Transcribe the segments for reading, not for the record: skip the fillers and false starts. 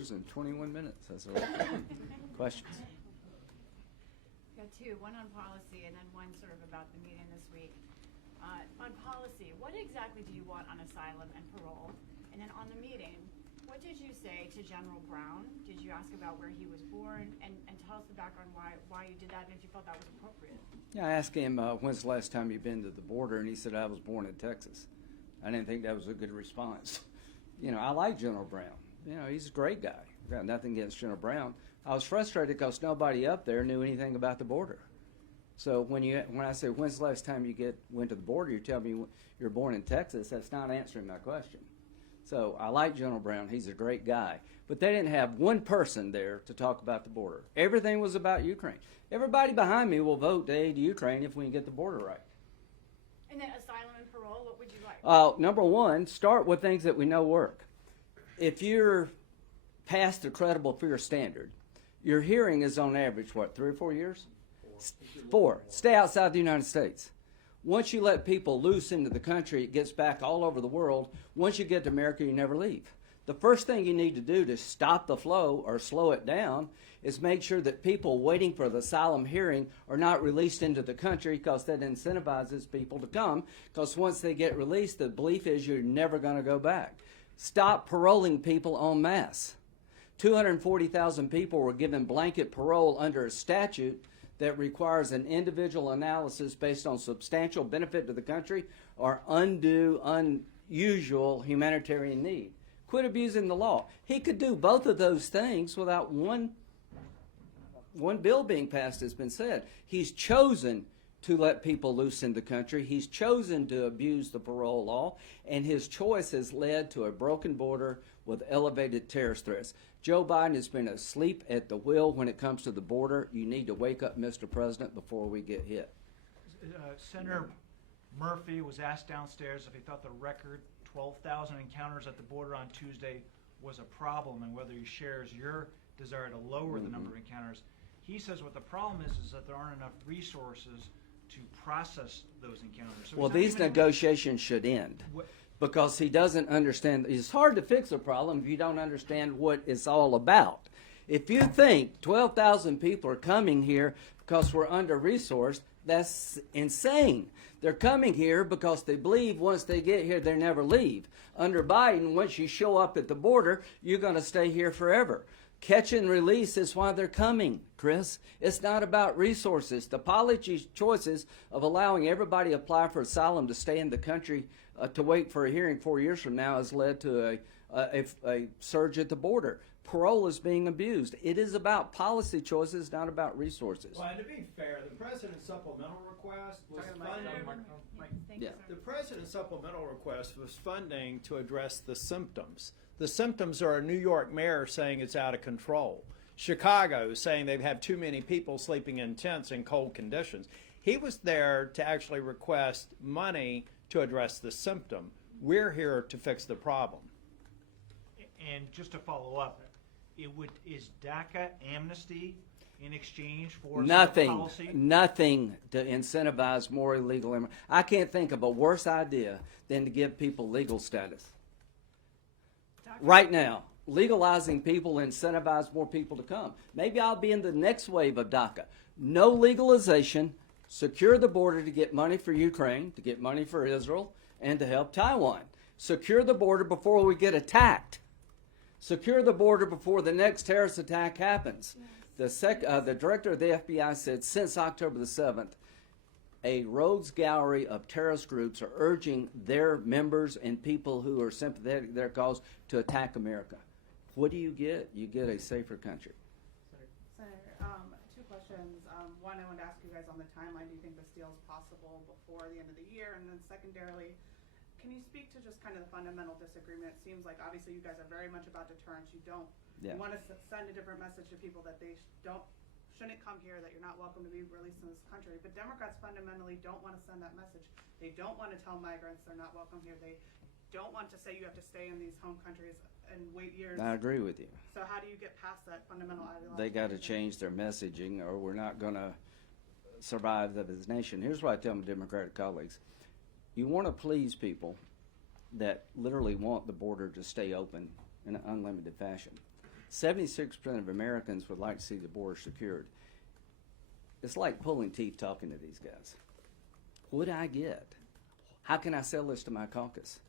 In 21 minutes. That's all right. Questions? Got two, one on policy and then one sort of about the meeting this week. On policy, what exactly do you want on asylum and parole? And then on the meeting, what did you say to General Brown? Did you ask about where he was born? And tell us the background why you did that and if you felt that was appropriate. Yeah, I asked him, when's the last time you've been to the border? And he said, I was born in Texas. I didn't think that was a good response. You know, I like General Brown. You know, he's a great guy. I've got nothing against General Brown. I was frustrated because nobody up there knew anything about the border. So when I say, when's the last time you went to the border, you tell me you're born in Texas, that's not answering my question. So I like General Brown. He's a great guy. But they didn't have one person there to talk about the border. Everything was about Ukraine. Everybody behind me will vote to aid Ukraine if we can get the border right. And then asylum and parole, what would you like? Number one, start with things that we know work. If you're past the credible fear standard, your hearing is on average, what, 3 or 4 years? 4. Stay outside the United States. Once you let people loose into the country, it gets back all over the world. Once you get to America, you never leave. The first thing you need to do to stop the flow or slow it down is make sure that people waiting for the asylum hearing are not released into the country, because that incentivizes people to come, because once they get released, the belief is you're never going to go back. Stop paroling people en masse. 240,000 people were given blanket parole under a statute that requires an individual analysis based on substantial benefit to the country or undue, unusual humanitarian need. Quit abusing the law. He could do both of those things without one bill being passed, has been said. He's chosen to let people loose in the country. He's chosen to abuse the parole law, and his choice has led to a broken border with elevated terrorist threats. Joe Biden has been asleep at the wheel when it comes to the border. You need to wake up, Mr. President, before we get hit. Senator Murphy was asked downstairs if he thought the record 12,000 encounters at the border on Tuesday was a problem, and whether he shares your desire to lower the number of encounters. He says what the problem is that there aren't enough resources to process those encounters. So well, these negotiations should end, because he doesn't understand. It's hard to fix a problem if you don't understand what it's all about. If you think 12,000 people are coming here because we're under-resourced, that's insane. They're coming here because they believe once they get here, they never leave. Under Biden, once you show up at the border, you're going to stay here forever. Catch and release is why they're coming, Chris. It's not about resources. The policy choices of allowing everybody to apply for asylum to stay in the country to wait for a hearing 4 years from now has led to a surge at the border. Parole is being abused. It is about policy choices, not about resources. Well, and to be fair, the president's supplemental request was funding. The president's supplemental request was funding to address the symptoms. The symptoms are a New York mayor saying it's out of control. Chicago saying they have too many people sleeping in tents in cold conditions. He was there to actually request money to address the symptom. We're here to fix the problem. And just to follow up, is DACA amnesty in exchange for policy? Nothing to incentivize more illegal immigrants. I can't think of a worse idea than to give people legal status. Right now, legalizing people incentivize more people to come. Maybe I'll be in the next wave of DACA. No legalization, secure the border to get money for Ukraine, to get money for Israel, and to help Taiwan. Secure the border before we get attacked. Secure the border before the next terrorist attack happens. Yes. The director of the FBI said since October the 7th, a rogues gallery of terrorist groups are urging their members and people who are sympathetic to their cause to attack America. What do you get? You get a safer country. Senator, 2 questions. One, I wanted to ask you guys on the timeline. Do you think this deal is possible before the end of the year? And then secondarily, can you speak to just kind of the fundamental disagreement? It seems like obviously you guys are very much about deterrence. You don't you want to send a different message to people that they shouldn't come here, that you're not welcome to be released in this country. But Democrats fundamentally don't want to send that message. They don't want to tell migrants they're not welcome here. They don't want to say you have to stay in these home countries and wait years. I agree with you. So how do you get past that fundamental ideology? They got to change their messaging, or we're not going to survive as a nation. Here's what I tell my Democratic colleagues. You want to please people that literally want the border to stay open in an unlimited fashion. 76% of Americans would like to see the border secured. It's like pulling teeth talking to these guys. What do I get? How can I sell this to my caucus?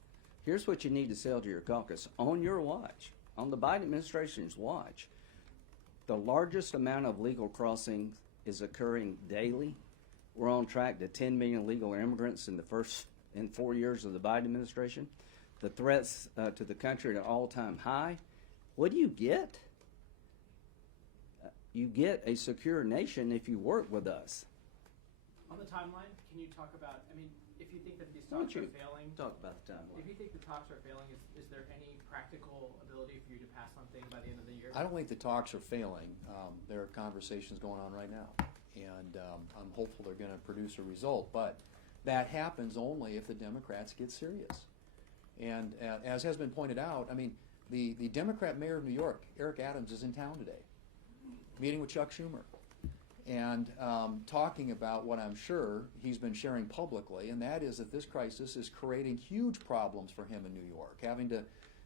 Here's what you need to sell to your caucus. On your watch, on the Biden administration's watch, the largest amount of legal crossings is occurring daily. We're on track to 10 million legal immigrants in 4 years of the Biden administration. The threats to the country at an all-time high. What do you get? You get a secure nation if you work with us. On the timeline, can you talk about, I mean, if you think that these Why don't talks are you failing, talk about the timeline? if you think the talks are failing, is there any practical ability for you to pass something by the end of the year? I don't think the talks are failing. There are conversations going on right now, and I'm hopeful they're going to produce a result. But that happens only if the Democrats get serious. And as has been pointed out, I mean, the Democrat mayor of New York, Eric Adams, is in town today, meeting with Chuck Schumer, and talking about what I'm sure he's been sharing publicly, and that is that this crisis is creating huge problems for him in New York, having to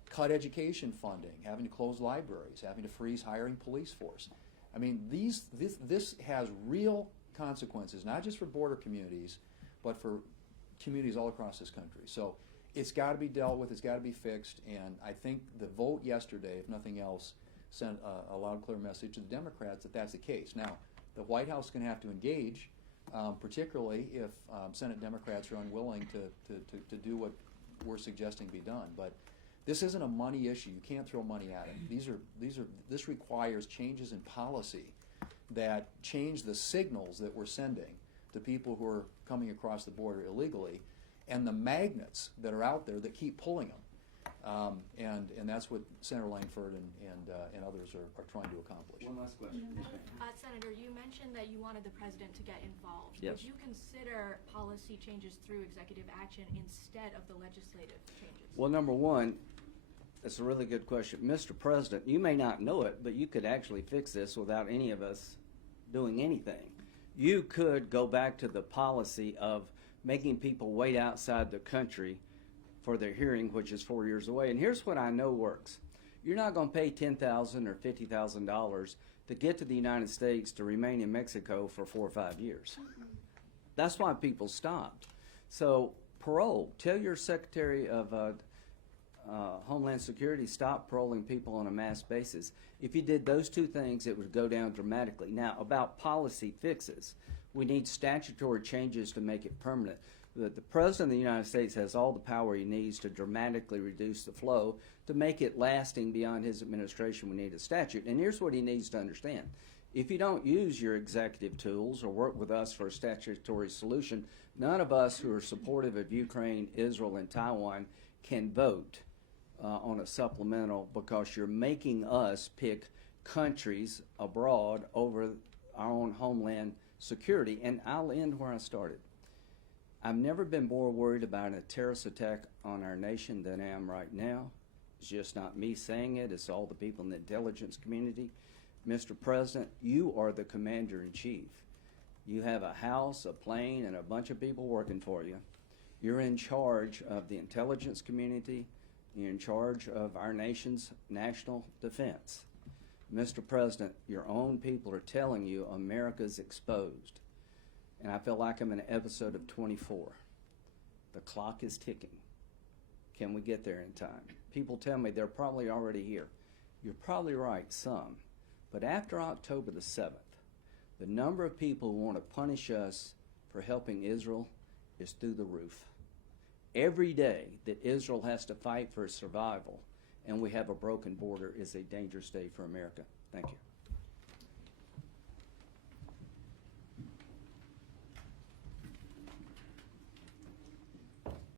cut education funding, having to close libraries, having to freeze hiring police force. I mean, this has real consequences, not just for border communities, but for communities all across this country. So it's got to be dealt with, it's got to be fixed, and I think the vote yesterday, if nothing else, sent a loud, clear message to the Democrats that that's the case. Now, the White House is going to have to engage, particularly if Senate Democrats are unwilling to do what we're suggesting be done. But this isn't a money issue. You can't throw money at it. This requires changes in policy that change the signals that we're sending to people who are coming across the border illegally, and the magnets that are out there that keep pulling them. And that's what Senator Langford and others are trying to accomplish. One last question. Senator, you mentioned that you wanted the president to get involved. Yes. Would you consider policy changes through executive action instead of the legislative changes? Well, number one, that's a really good question. Mr. President, you may not know it, but you could actually fix this without any of us doing anything. You could go back to the policy of making people wait outside the country for their hearing, which is 4 years away. And here's what I know works. You're not going to pay $10,000 or $50,000 to get to the United States to remain in Mexico for 4 or 5 years. That's why people stopped. So parole, tell your Secretary of Homeland Security, stop paroling people on a mass basis. If you did those two things, it would go down dramatically. Now, about policy fixes, we need statutory changes to make it permanent. The President of the United States has all the power he needs to dramatically reduce the flow. To make it lasting beyond his administration, we need a statute. And here's what he needs to understand. If you don't use your executive tools or work with us for a statutory solution, none of us who are supportive of Ukraine, Israel, and Taiwan can vote on a supplemental, because you're making us pick countries abroad over our own homeland security. And I'll end where I started. I've never been more worried about a terrorist attack on our nation than I am right now. It's just not me saying it, it's all the people in the intelligence community. Mr. President, you are the commander-in-chief. You have a house, a plane, and a bunch of people working for you. You're in charge of the intelligence community. You're in charge of our nation's national defense. Mr. President, your own people are telling you America's exposed. And I feel like I'm in an episode of 24. The clock is ticking. Can we get there in time? People tell me they're probably already here. You're probably right, some. But after October the 7th, the number of people who want to punish us for helping Israel is through the roof. Every day that Israel has to fight for its survival and we have a broken border is a dangerous day for America. Thank you.